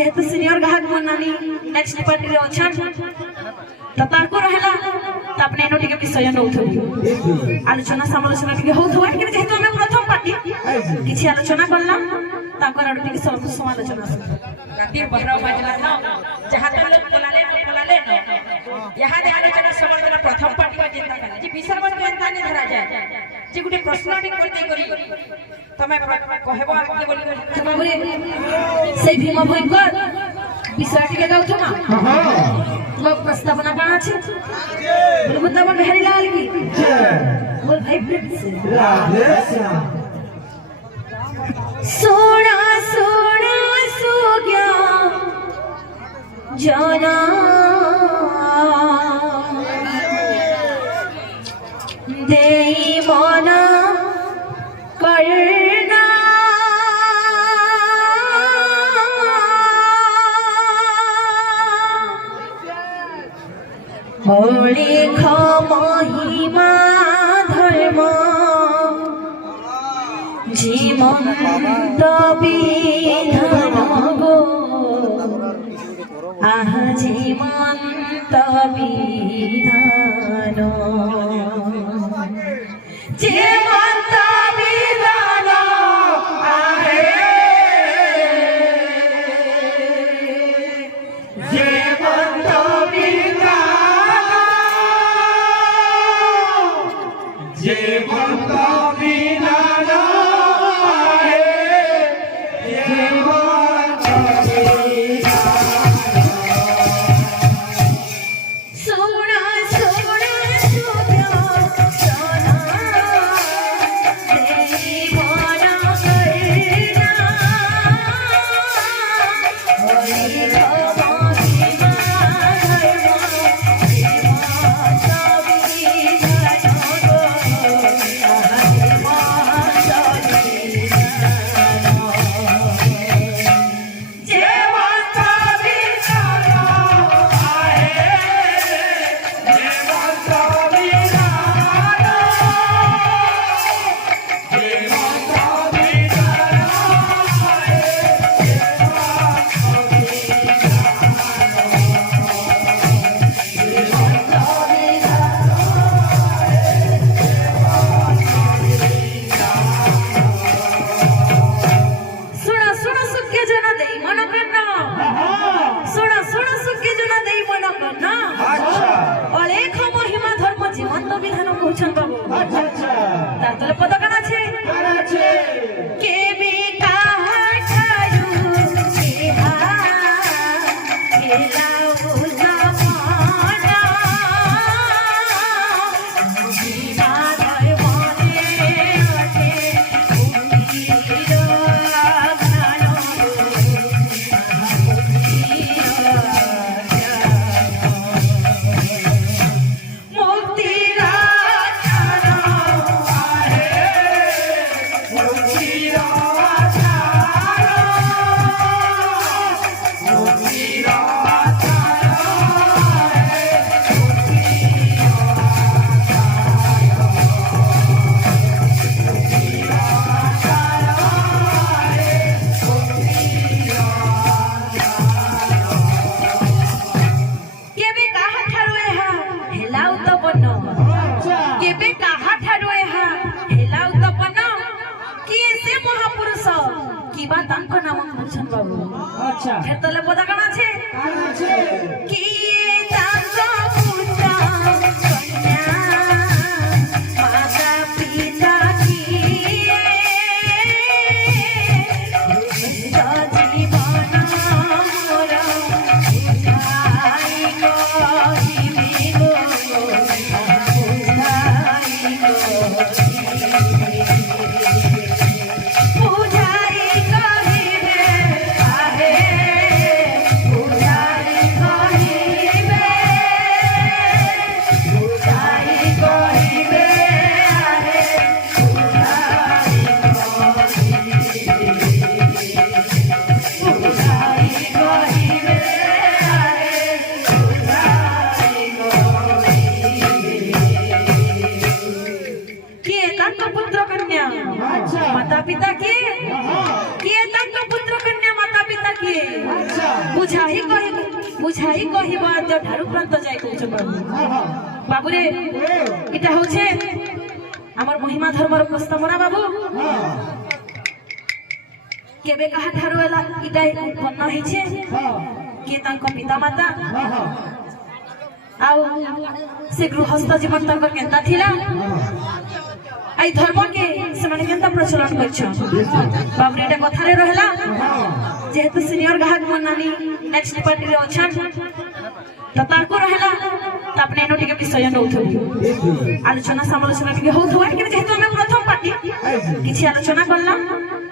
जेहेतु सीनियर ग्राहक मनानी नेक्स्ट पार्टी रे अछन त ताको रहला त अपने नो टिके विषय नउथु आलोचना समालोचना टिके होथु कि जेहेतु हम प्रथम पार्टी किछि आलोचना करला ताकर आडु टिके समालोचना खातिर बहरा बाजला न जहां तक बोलाले यहाँ दे आलोचना समालोचना प्रथम पार्टी में चिंता करला जे विषय पर चिंता नहीं धरा जाए जे गुटे प्रश्न भी करते करी तमे कहबो आके बोली बाबूरे से भीम भयंकर विषय टिके गाउथु ना हां लोग प्रस्तावना का আছে बोल मुद्दा बिहारी लाल की बोल भाई प्रेम से राधे श्याम सोना सोना सो गया जाना दे मना करना होली महिमा धर्म जीवंत विधान गो आह जीवंत विधान जीवंत विधान आहे जीवंत विधान जीवंत विधान अच्छा खेतले पदा काना छे की तांगो पूजा कन्या माता पिता की जीवन मोर उठाई गो हिमी गो उठाई गो पूजारी ବୁଝାଇ କହିବା ଠାରୁ ପ୍ରାନ୍ତ ଯାଇ କହୁଛ ବାବୁରେ ଏଟା ହଉଛି ଆମର ମହିମା ଧର୍ମର ପ୍ରସ୍ତାବନା ବାବୁ କେବେ କାହା ଠାରୁ ହେଲା ଏଟା ଉତ୍ପନ୍ନ ହେଇଛେ କିଏ ତାଙ୍କ ପିତା ମାତା ଆଉ ସେ ଗୃହସ୍ଥ ଜୀବନ ତାଙ୍କର କେନ୍ତା ଥିଲା এই ধর্মকে সেমানে কেনতা প্রচলন করছো বাবুরে এটা কথারে রহলা যেহেতু সিনিয়র গ্রাহক মনানি নেক্সট পার্টিরে অছন তো তাকু রহলা তো আপনি এনো টিকে বিষয় নউথবি আলোচনা সমালোচনা টিকে হউথবা কিন্তু যেহেতু আমি প্রথম পার্টি কিছু আলোচনা করলাম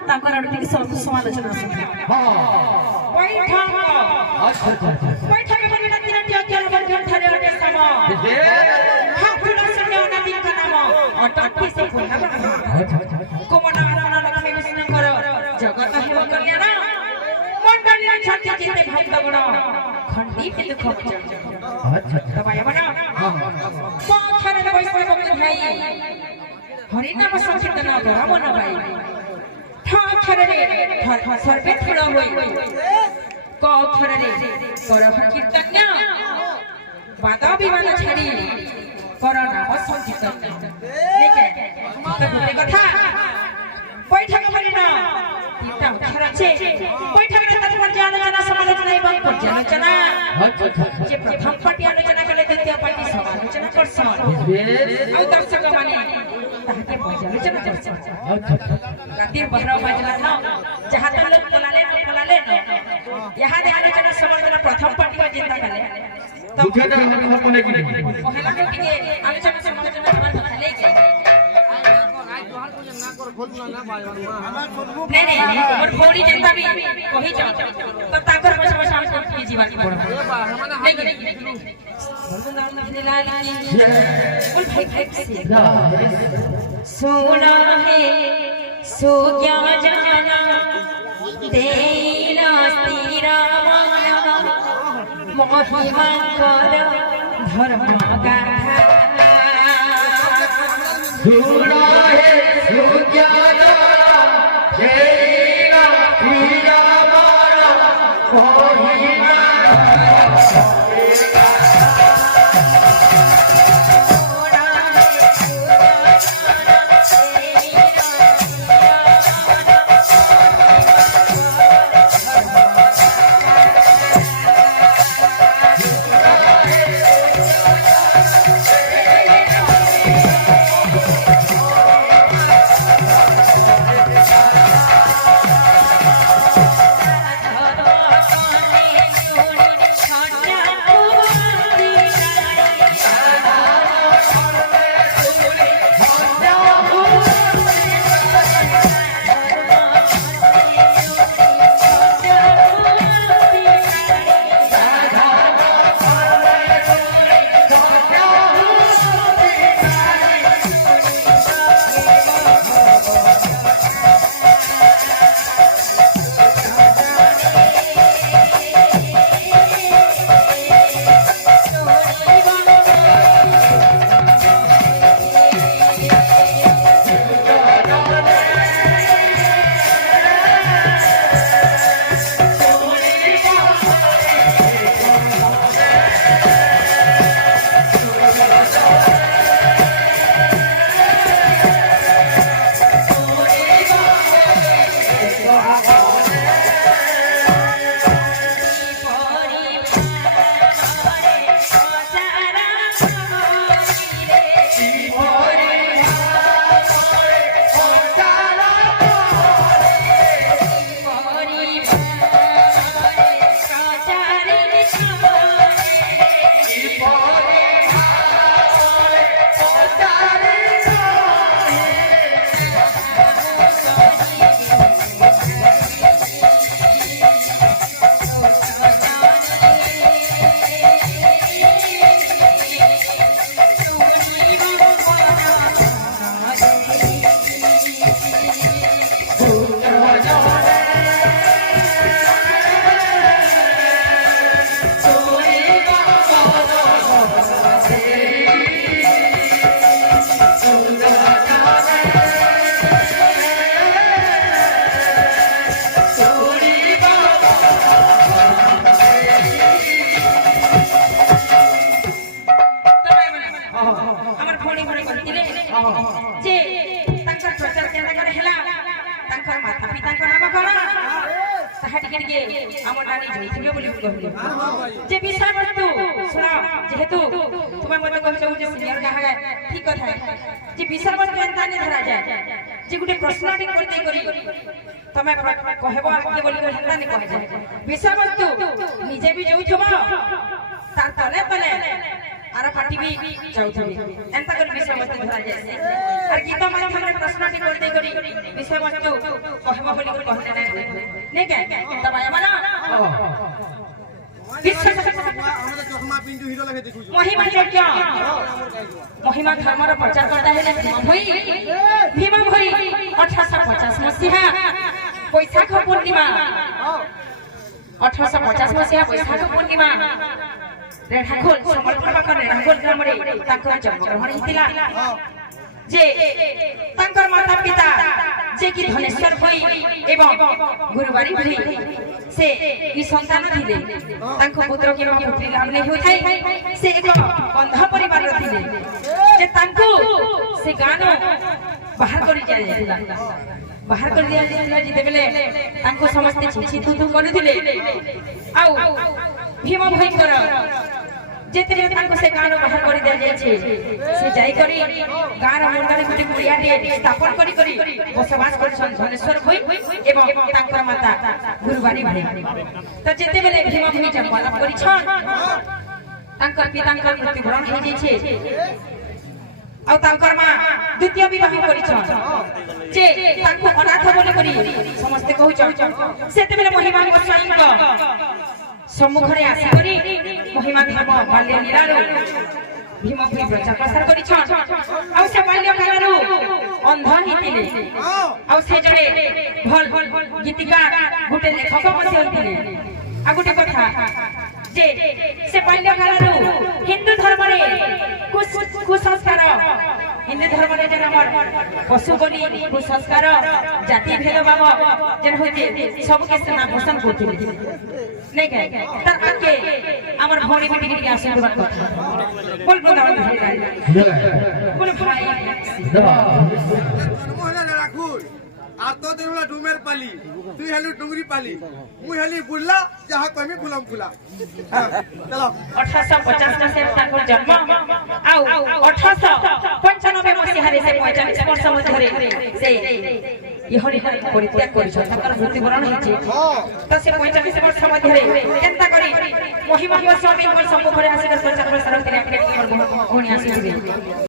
তারপর আর টিকে সমালোচনা শুনবো বৈঠক বৈঠকে বলিনা তিনটি অঞ্চল বন্ধন ঠারে অটে সম হাফুলা শূন্য নদী কানাম অটকি সে ফুলনা কোমনা আসনা লক্ষ্মী বিষ্ণু কর জগত হেব কল্যাণ মণ্ডলীর ছন্তি চিতে ভক্ত গুণ খণ্ডিত দুঃখ বুঝ তবায় বনা পক্ষরে বৈষ্ণব ধ্যাই হরি নাম সংকীর্তন করা মন পাই ঠাক্ষরে সর্বে ঠুল হই ক অক্ষরে কর কীর্তন বাদ বিবাদ ছাড়ি কর নাম সংকীর্তন কথা বৈঠক বলি না তিনটা অক্ষর আছে বৈঠকের তাৎপর্য আলোচনা সমালোচনা এবং পর্যালোচনা যে প্রথম পার্টি আলোচনা কলে দ্বিতীয় পার্টি সমালোচনা করছে আর দর্শক মানে তাহাকে পর্যালোচনা করছে গাদির বহরা বাজলা না যাহা তলে কোলালে ইহাদে আলোচনা সমালোচনা প্রথম পার্টি বা চিন্তা কলে তো পহেলা টিকে আলোচনা সমালোচনা করার কথা লেগে नहीं नहीं और थोड़ी जनता भी कही जाओ तो ताकर बस बस हम की जीवन की पड़ा नहीं बोल भाई सोना है सो क्या जाना तेरा तेरा माना महिमा कर धर्म का सोना है सो क्या तेरा तेरा मारा महिमा ଟିକେ আমার নানি যাইছিবে বলি কহিলে যে বিষয় বস্তু শুনা যেহেতু তুমি মতে কহিছ যে সিনিয়র গাহা ঠিক কথা যে বিষয় বস্তু এন্তা নি ধরা যায় যে গুটে প্রশ্নটি করতে করি তুমি কহব আগে বলি হেন্তা নি কহে যায় বিষয় বস্তু নিজে भी যাউছবা তার তলে তলে আর পাটি भी যাউছবি এন্তা করে বিষয় বস্তু ধরা যায় আর গীত মাধ্যমে প্রশ্নটি করতে করি বিষয় বস্তু কহব বলি কহলে নাই কে দবাই মানা महिमा यज्ञ महिमा धर्मर प्रचार करता है भीम भई 1850 मसीहा बैशाख पूर्णिमा 1850 मसीहा बैशाख पूर्णिमा रेढ़ाखोल सम्बलपुर पाख रेढ़ाखोल ग्राम रे तांकर जन्मग्रहण हितिला जे तांकर माता पिता जे कि धनेश्वर भई एवं गुरुवारी भई से ई संतान थिले तांको पुत्र के पुत्री लाभ नै होथाय से एक बंध परिवार थिले जे तांको से गान बाहर करि जायला बाहर कर दिया जायला जिते बेले तांको समस्त छिछि थुथु करथिले आउ भीम भई कर जेते तांको से गान बाहर कर दिया जाय छे से जाई करी गार मुंडरे गुटी कुड़िया दे स्थापन करी करी बसवास करछन धनेश्वर भई एवं तांकर माता गुरुवारी भाई तो जेते बेले भीम भई जन्म लाभ करिछन तांकर पितांकर मृत्युवरण हो जाय छे आ तांकर मां द्वितीय विवाह करिछन जे तांको अनाथ बोले करी समस्त कहउछन सेते बेले महिमा गोस्वामी को सम्मुखरे आसी करी महिमा धर्म बाल्य लीलारो भीम भई प्रचार प्रसार करिछन आ से बाल्य कालरो अंध हितिले आ से जड़े भल गीतिकार गुटे लेखक मसे होतिले आ गुटे कथा जे से बाल्य कालरो हिंदू धर्म रे कुसंस्कार हिंदू धर्म रे जन हमर पशु बलि कुसंस्कार जाति भेदभाव जन होते सब के सेना पोषण करथिले नै के तर आके हमर भौणी बेटी के आशीर्वाद कथा बोल गोदावन बोल भाई मोहना राखुल आ तो देहला डुमेर पाली तू हेलु डुंगरी पाली मु हेली बुल्ला जहा कमी फुलम फुला चलो 1850 में से ताकर जन्म आउ 1895 मसीहा रे से 45 वर्ष मध्यरे से इहरि परित्याग करिछ ताकर मृत्युवरण हिचे तो से 45 वर्ष मध्यरे केनता करी महिमा गोस्वामी सम्मुखरे आसी प्रचार प्रसार करी अपने भौणी आसी